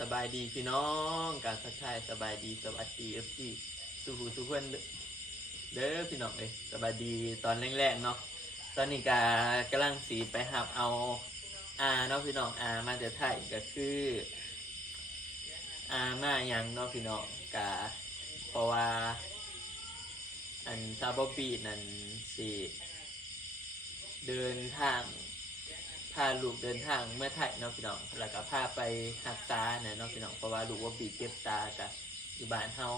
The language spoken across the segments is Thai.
สบายดีพี่น้องการทักทายสบายดีสวัสดีสุขทุกคนเด้อพี่น้องสบายดีตอนแรกๆเนาะตอนนี้กำลังสีไปหับเอาเนาะพี่น้องมาจากไทยก็คือมาอย่างเนาะพี่น้องเพราะว่าซาบอบีนั่นสิเดินทางพาลูกเดินทางเมื่อไทยเนาะพี่น้องแล้วก็พาไปหักตาเนาะพี่น้องเพราะว่าลูกว่าบีเจ็บตากับอยู่บ้านเฮา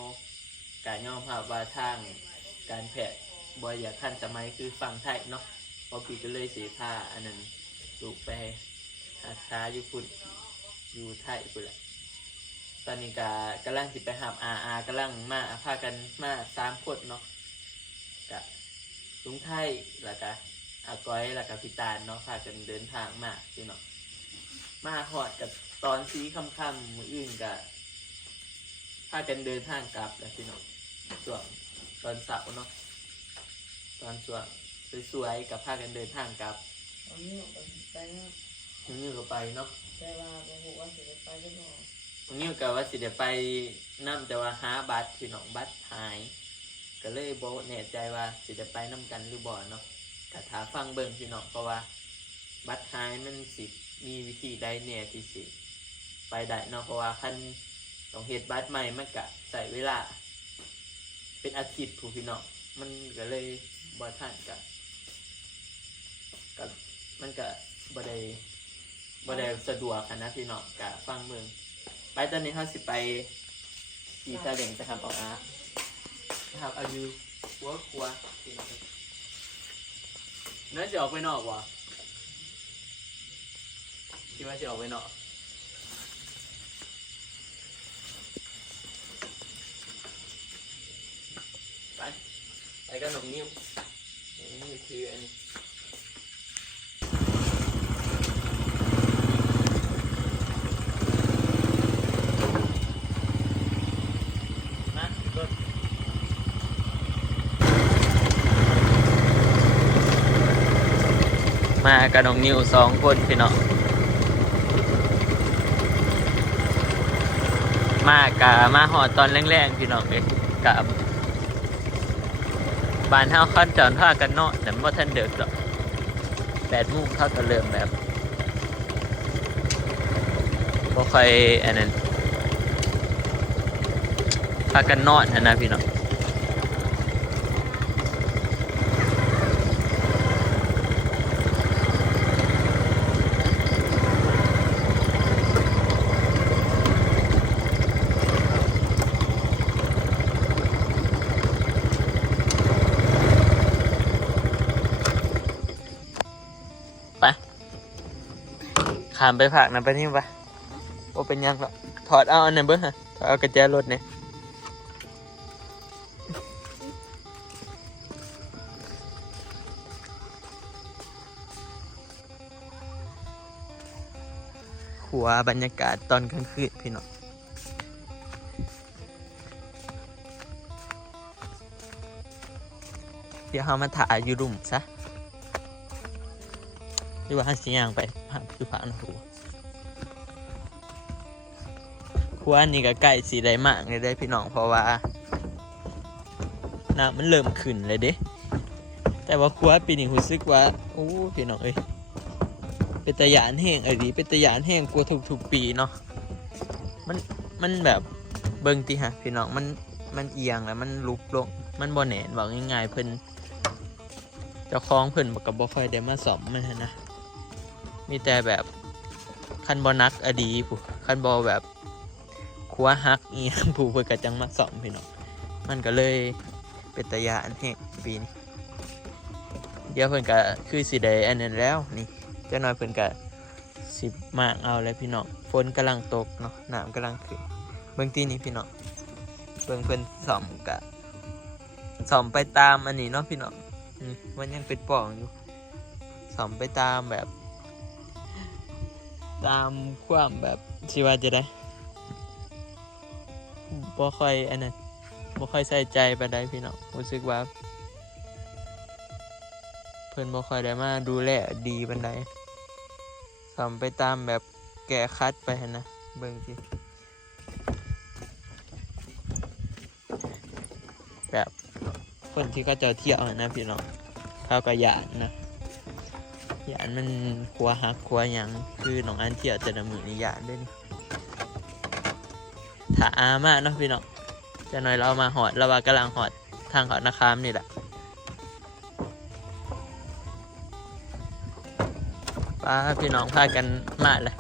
การยอมรับว่าทางการแพทย์บ่อยากทันสมัยคือฝั่งไทยเนาะพอบีก็เลยเสียผ้าอันนั้นลูกไปหักตาอยู่พุ่นอยู่ไทยพุ่นแหละตอนนี้กำลังสิไปหากำลังมาพากันมา3 คนเนาะกับลุงไทยแล้วก็อาก้อยแล้วก็พี่ตาลเนาะพากันเดินทางมาพี่น้องมาหอดกับตอนซีค่ำๆมืออื่นกับพากันเดินทางกลับแล้วพี่น้องส่วนตอนเสาร์เนาะตอนส่วนสวยๆกับพากันเดินทางกลับอันนี้ไปแล้วนี่ก็ไปเนาะแต่ว่าบอกว่าสิไปได้บ่นี่ก็ว่าสิเดี๋ยวไปน้ำแต่ว่าหาบัตรพี่น้องบัตรหายก็เลยโบแน่ใจว่าสิเดี๋ยวไปน้ำกันหรือบ่เนาะกะถาฟังเบิ่งพี่น้องเพราะว่าบัตรหายมันสิมีวิธีใดเนี่ยที่สิไปได้เนาะเพราะว่าคันต้องเฮ็ดบัตรใหม่มันก็ใช้เวลาเป็นอาทิตย์ผู้พี่น้องมันก็เลยบ่ทันกับมันก็บ่ได้สะดวกนะพี่น้องกะฟังเบิ่งไปตอนนี้เฮาสิไปขี่ซาเล้งจะทำเอานะครับอายุครัวเนื้อจะออกไปนอกวะคิดว่าจะออกไปนอกไปกับหนุ่มนิ้วนี่คืออันนี้มากับน้องนิว2 คนพี่น้องมาหอดตอนแรงๆพี่น้องกับบ้านเฮาขั้นจอนผ้ากันเนาะแต่ว่าท่านเดือดหรอก8 โมงเขาก็เริ่มแบบบ่ค่อยอันนั้นพากันนอนนะพี่น้องขามไปผักนะไปนี่ปะโอเป็นยังหรอถอดเอาอันนั้นเบิ้งฮะถอดเอากระแจรถเนี่ยหัวบรรยากาศตอนกลางคืนพี่น้องเดี๋ยวเรามาถ่ายอยู่รุ่มซะหรือว่าให้สิ่งอย่างไปผ่านคือผ่านหัวนี่ก็ใกล้สีได้มากเลยได้พี่น้องเพราะว่าน้ำมันเริ่มขึ้นเลยเด้แต่ว่าปีนี้รู้สึกว่าโอ้พี่น้องเป็นตะยานแห้งเป็นตะยานแห้งกว่าทุกปีเนาะมันแบบเบิ่งติฮะพี่น้องมันเอียงแล้วมันลุกลงมันบ่แน่นบอกง่ายๆเพิ่นเจ้าของเพิ่นก็บ่ค่อยได้มาซ่อมมันนะมีแต่แบบคันบ่นักผู้คันบ่แบบฮักเอียงผู้เพิ่นก็จังมาซ่อมพี่น้องมันก็เลยเป็นตะยานแห้งปีนี้เดี๋ยวเพิ่นก็คือสิได้อันนั้นแล้วนี่จักหน่อยเพิ่นก็สิมากเอาแล้วพี่น้องฝนกำลังตกเนาะน้ำกำลังขึ้นเบิ่งที่นี้พี่น้องเบิ่งเพิ่นซ่อมก็ซ่อมไปตามอันนี้เนาะพี่น้องมันยังเป็นป่องอยู่ซ่อมไปตามแบบตามความแบบสิว่าจะได้บ่ค่อยอันนั้นบ่ค่อยใส่ใจปานใดพี่น้องรู้สึกว่าเพิ่นบ่ค่อยได้มาดูแลดีปานใดซ่อมไปตามแบบแก้คัดไปนะเบิ่งสิ คนที่เขาเจะเที่ยวนะพี่น้องเขาก็หยานนะหยานมันครัวฮักครัวหยังคือน้องอันเที่ยวแต่ละมือนี่หยานด้วยนี่ถ้าอามากเนาะพี่น้องจะหน่อยเรามาหอดเราว่ากำลังหอดทางหอดนาคามนี่แหละป้าพี่น้องพากันมาเลย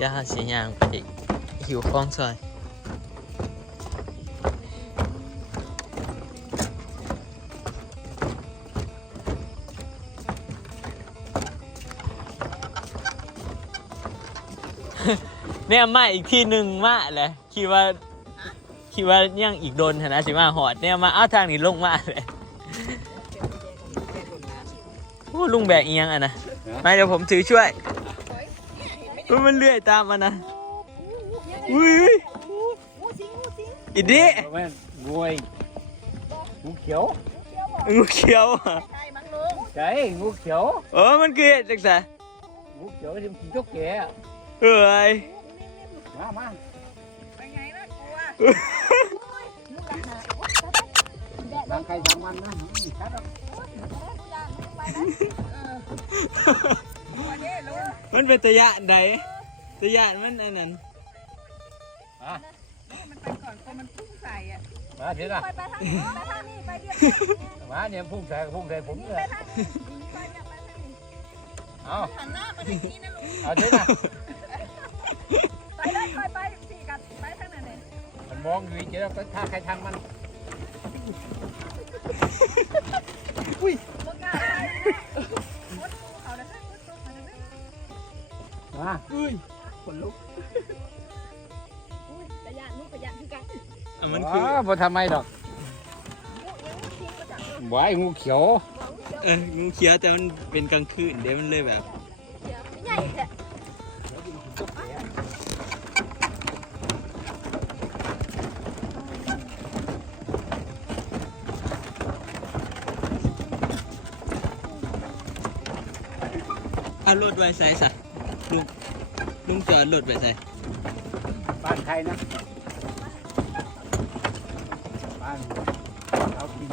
จะหาเสียยางไปอีกหิวคล้องซอยเนี่ยมาอีกทีหนึ่งมาเลยคิดว่ายังอีกโดนนะสิมาหอดเนี่ยมาเอาทางนี้ลงมาเลยโอ้ลุงแบกอียังอ่ะนะไม่เดี๋ยวผมถือช่วยมันเลื่อยตามมานะอุ้ยอีดิ แม่นงูเขียว งูเขียวอ่ะ ใช่งูเขียว มันคือเห็ดจังไส งูเขียวที่มันจกแก่ เอ้ย มา ไปไงนะกลัว ทางใครทางมันนะชัดหรอก มันเป็นตะยานใดตะยานมันอันนั้น มันไปก่อนพอมันพุ่งใส่อ่ะ มาเถอะนะ ไปทางนี้ไปทางนี้ไปเดียว มาเนี่ยพุ่งใส่ผมเลย ไปทางนี้ไปทางนี้ เอา หันหน้าไปทางนี้นะลุง เอาเถอะนะ ไปเลยไปสี่กันไปทางนั้นเลย มันมองอยู่เจอทางใครทางมัน พวกงานไปพุทธเขาเลยพุทธเขาเลย มา อุ้ยขนลุก อุ้ยระยะนู้นระยะคือกัน มันคือ บ่ทำไมดอกบ่ไอ้งูเขียว งูเขียวแต่มันเป็นกลางคืนเดี๋ยวมันเลยแบบ ใหญ่แท้ เอารถไว้ใส่ซะลุงจอดรถไว้ใส่ บ้านใครนะบ้านเอากิน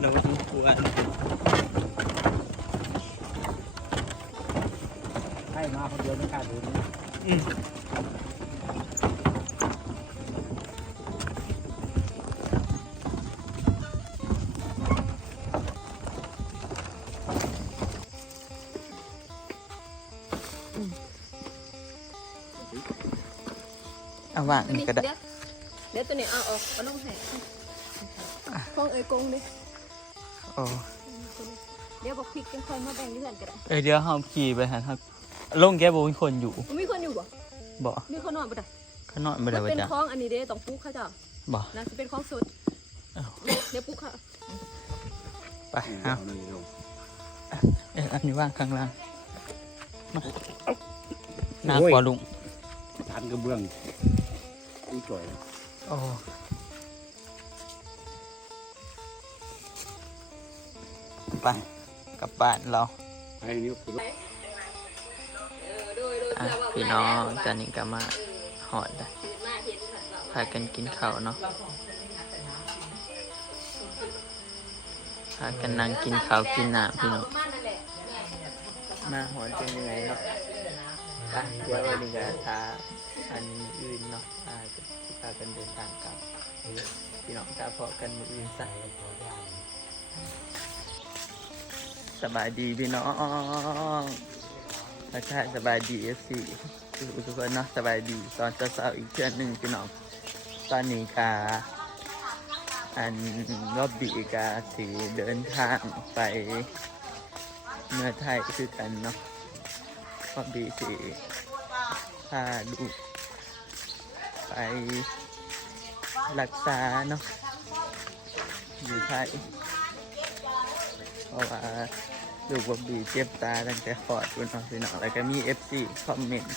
เรามาดูควร ให้มาคนเดียวไม่กล้าดูนะเอาว่างนี่ก็ได้ เดี๋ยวตัวนี้เอาออกเอาลงให้ฟองเอ้ยกงดิ โอ้ เดี๋ยวบอกพริกกันค่อยมาแบ่งเพื่อนก็ได้ เดี๋ยวเราขี่ไปหันครับลงแกโบมีคนอยู่ มีคนอยู่บ่ บ่ มีคนนอนบ่ได้ ข้างนอกไม่ได้ มัน ว่า เป็น จ้ะ คลองอันนี้เด้ต้องปลูกเขาจ้ะ บ่ นะสิเป็นคลองสุด อ้าว เดี๋ยวปลูกค่ะ ไปเอาอันนี้ว่างข้างล่างมาหน้ากว่าลุง ทานกระเบื้องกูจ่อย โอ้ไปกลับบ้านเรา ไอ้นี่คือ พี่น้องตอนนี้ก็มาหอดได้พากันกินข้าวเนาะพากันนั่งกินข้าวกินน้ำพี่น้องมาหอดจะเหนื่อยเนาะไปเดี๋ยววันนี้ก็ท้าอันอื่นเนาะจะพากันเดินทางกลับพี่น้องถ้าพอกันมืออื่นซะสบายดีพี่น้องทักทายสบายดีFCทุกคนเนาะสบายดีตอนเช้าๆอีกเชือนหนึ่งพี่น้องตอนนี้กาอันรอบบีกาสีเดินทางไปเมืองไทยคือกันเนาะรอบบีสีพาลูกไปรักษาเนาะ อยู่ไทยเพราะว่าลูกบอบบี้เจ็บตาตั้งแต่คลอดคุณน้องพี่น้องแล้วก็มี FC คอมเมนต์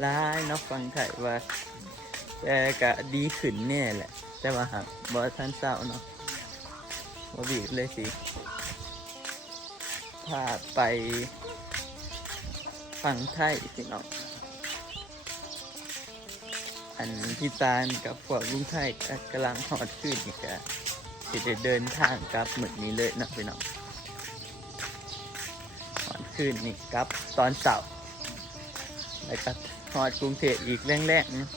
หลายเนาะฟังไทยว่าแต่ก็ดีขึ้นแน่แหละแต่ว่าหากบ่ทันเศร้าเนาะบอบบี้เลยสิพาไปฟังไทยพี่น้องอันพี่ตาลกับพวกลุงไทยก็กำลังหอดขึ้นนี่ก็สิได้เดินทางกลับเหมือนนี้เลยนะพี่น้องหอดขึ้นนี่กลับตอนเสาร์แล้วก็หอดกรุงเทพอีกแรงๆนะ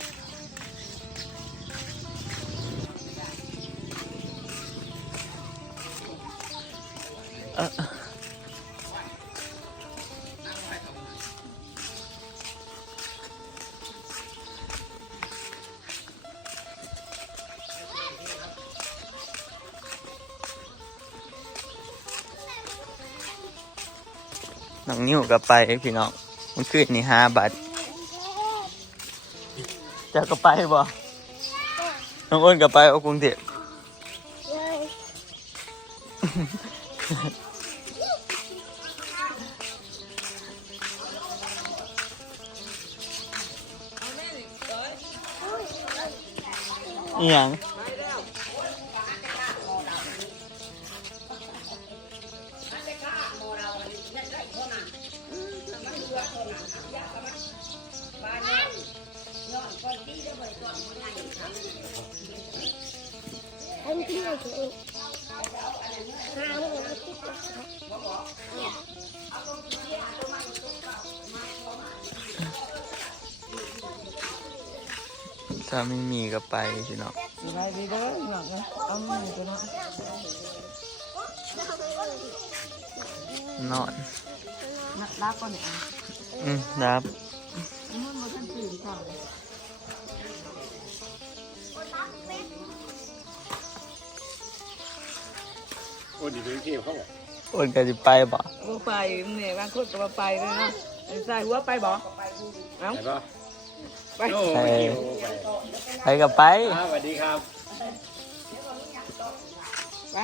น้องนิ้วก็ไปพี่น้องมันขึ้นนี่5 บาทจะก็ไปบ่น้องอ้นก็ไปเอากรุงเทพอีหยังถ้าไม่มีก็ไปพี่น้อง ได้ดีเด้อหนักนะเอามือไปเนาะ นอน รับก่อนเนี่ย รับ มันมาทันตื่นก่อน โอ้ดีเป็นเที่ยวเขาบอก อ้นก็จะไปบ่ บ่ไปเนี่ยบางคนก็บ่ไปเลยนะใส่หัวไปบ่เอ้า ไหนปะ ไป โอ้ไปเที่ยวไป ไปก็ไป สวัสดีครับ ไป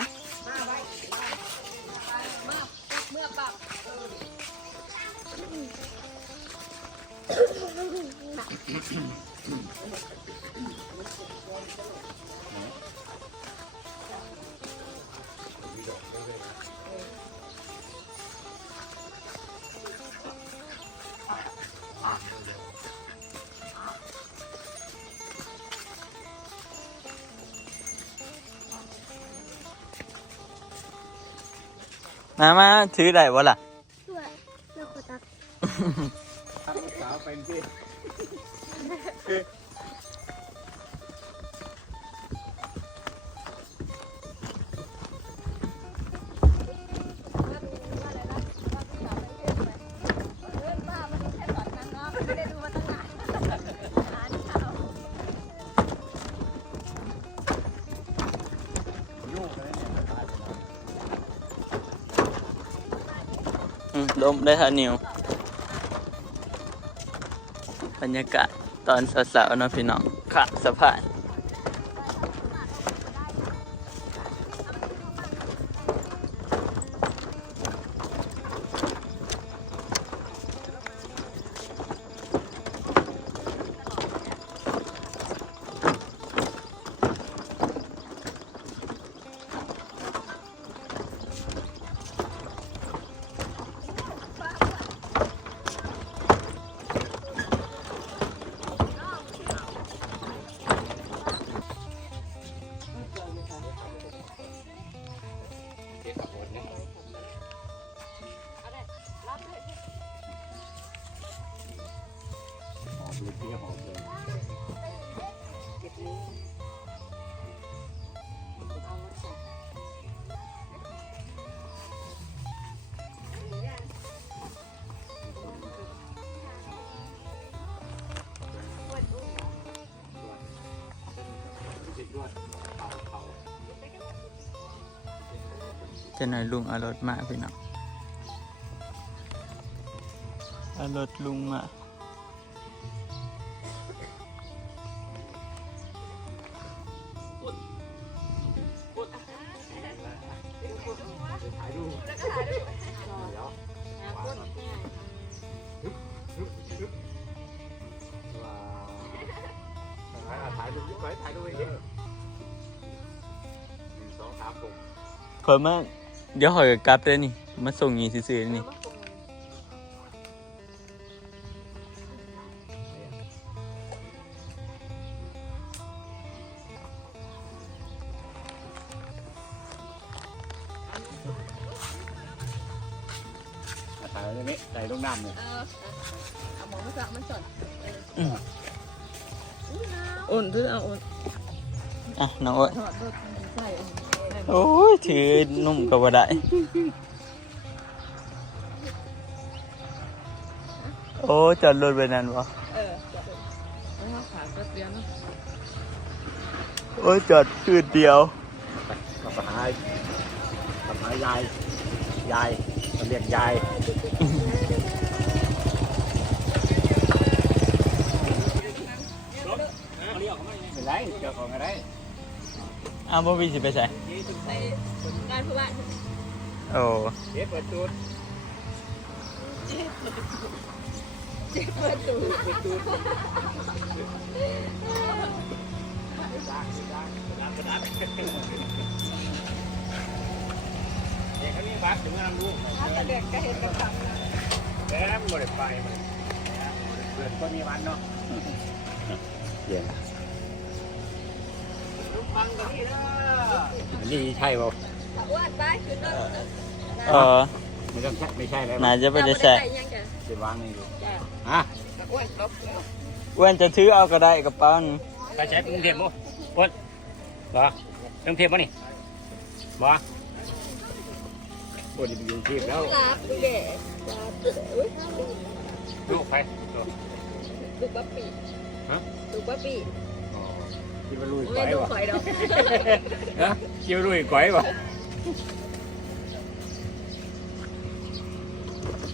เมื่อปรับ มาถือได้บ่ล่ะ ด้วยแล้วก็ตัก ทำสาวเป็นที่ ลมได้ท่านิวบรรยากาศตอนสาวๆเนาะพี่น้องขะสะพานจะหน่อยลุงเอารถมาพี่น้องเอารถลุงมา ถ่ายด้วยดิ1 2 3 6 เพิ่มมาเดี๋ยวหอยกับกลับเลยนี่มาส่งยีซื่อๆนี่ ถ่ายตรงนี้ใส่ลงน้ำเลย เอาหมอมาสักมันสดน้ อุ่นเพื่อเอาอุ่น อ่ะน้องโอ๊ต ทอดรสใส่ โอ้ยถือนุ่มก็บ่ได้โอ้จอดรถไปนั่นวะ เอาขาสักเดียวนะ โอ้ยจอดคืนเดียว กับหายยายเรียกยายไม่ไรเกี่ยวของอะไร อ้าวบ่มีสิไปใส่ ำไปงานผู้บ้าน โอ้ เปิดตูด เปิดตู้ เด็กเขามีบัตรถึงมาลูก ถ้าเด็กก็เห็นกับคำนะ แล้วมันหมดไปมันเพื่อนก็มีวันเนาะเย็นลูกฟังกันนี่เด้อนี่ใช่ป่ะ ถ้าอ้วนไปขึ้นรถ เออ ไม่ต้องไม่ใช่แล้ว น่าจะไปได้ใส่ ยังจ้ะ จะวางนี่อยู่ จ้ะ ฮะ อ้วนครบ อ้วนจะถือเอาก็ได้กระเป๋านี่ ไปใช้กรุงเทพมั้งอ้นเหรอกรุงเทพมั้งนี่บ่โอ้ยไปอยู่กรุงเทพแล้ว ลาบดูเด็กลาบอุ้ย ลูกไป ดูบ๊อบปี้ดูบ๊อบปี้ คิดว่าลุย ไม่ ก้อย ดู วะ ข่อยดอก ฮะคิดว่าลุยก้อยวะ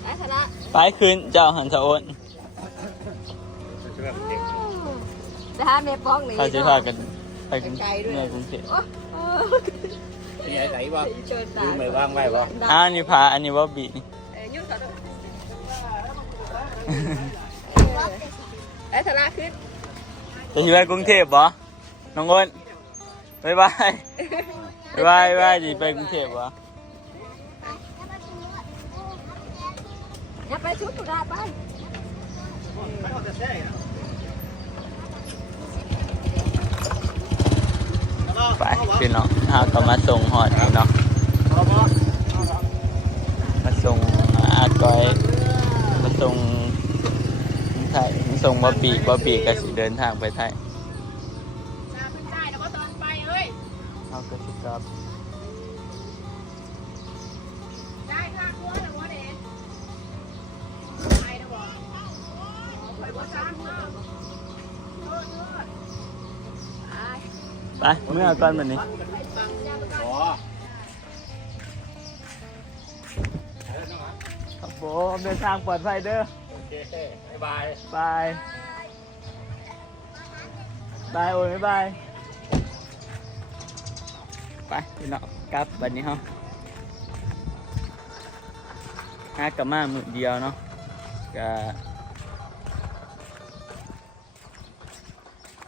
ไปทะละ ไปคืนเจ้าหันสะโอน จะหาเมป้องนี่ เขาจะพากันไปกรุงเทพเมืองกรุงเทพ นี่ไหนวะ เจอตา ลืมไปวางไว้วะ อ้าวนี่พาอันนี้ว่าบีนี่ ยุ่งต่อไปทะละขึ้น จะอยู่ไปกรุงเทพบ่น้องอ้นบ๊ายบายบ๊ายบายดีไปกรุงเทพบ่ อย่าไปชุดตุลาไป ไปพี่น้องหาก็มาส่งหอดนี่เนาะมาส่งอาก้อยมาส่งไทยมาส่งบอบบี้ก็สิเดินทางไปไทย น้ำขึ้นได้แต่ว่าตอนไปเอ้ย เอาก็สิกลับ ได้ค่ะกลัวหรือว่าเด็กไปนะบอกไปว่าจ้างเนาะโทษไป ไปเมื่อก่อนวันนี้ อ๋อ ครับผมเดินทางปลอดภัยเด้อ โอเคบ๊ายบาย บายบายโอ้ยบายไปพี่น้องกลับวันนี้เฮาหากลับมามื้อเดียวเนาะ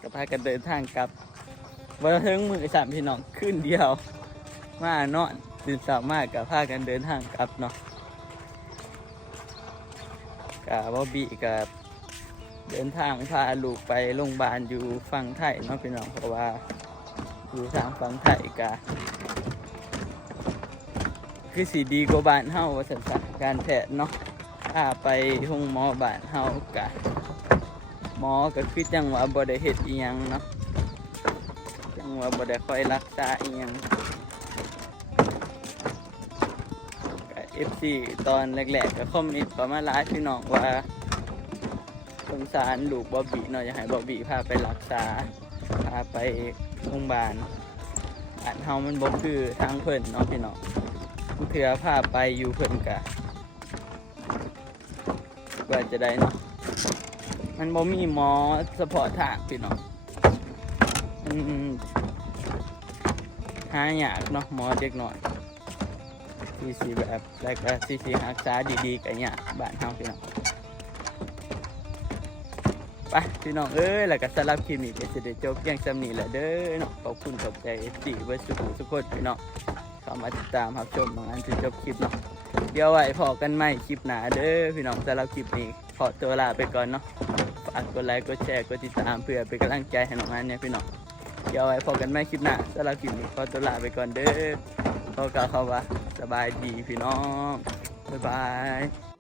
ก็พากันเดินทางกลับวันถึงมื้อสามพี่น้องขึ้นเดียวมานอนตื่นเช้ามากกับพากันเดินทางกลับเนาะกับบอบบี้กับเดินทางพาลูกไปโรงพยาบาลอยู่ฝั่งไทยเนาะพี่น้องเพราะว่าอยู่ทางฝั่งไทยกะคือสีดีกว่าบ้านเฮาว่าสันสันการแพทย์เนาะพาไปห้องหมอบ้านเฮากะหมอก็คือจังว่าบ่ได้เฮ็ดอีหยังเนาะจังว่าบ่ได้คอยรักษาอีหยังFC ตอนแรกๆก็คอมเมนต์เข้ามาหลายพี่น้องว่าสงสารลูกบอบบี้เนาะอยากให้บอบบี้พาไปรักษาพาไปโรงพยาบาลอันเฮามันบ่คือทางเพิ่นเนาะพี่น้องเถื่อพาไปอยู่เพิ่นกะว่าจะได้เนาะมันบ่มีหมอเฉพาะทางพี่น้องหายากเนาะหมอเด็กน้อยที่สิแบบแล้วก็ที่สิรักษาดีๆกันเนี่ยบ้านเฮาพี่น้อง ไปพี่น้องแล้วก็สำหรับคลิปนี้ก็จะได้จบเพียงซ้ำนี้แหละเด้อเนาะขอบคุณขอบใจเบิร์ดสุขุทุกคนพี่น้องเข้ามาติดตามรับชมน้องอันจนจบคลิปเนาะเดี๋ยวไว้พอกันใหม่คลิปหน้าเด้อพี่น้องสำหรับคลิปนี้ขอตัวลาไปก่อนเนาะฝากกดไลค์กดแชร์กดติดตามเพื่อเป็นกำลังใจให้น้องอันเนี่ยพี่น้องเดี๋ยวไว้พอกันใหม่คลิปหน้าสำหรับคลิปนี้ขอตัวลาไปก่อนเด้อขอกล่าวคำว่าสบายดีพี่น้องบ๊ายบาย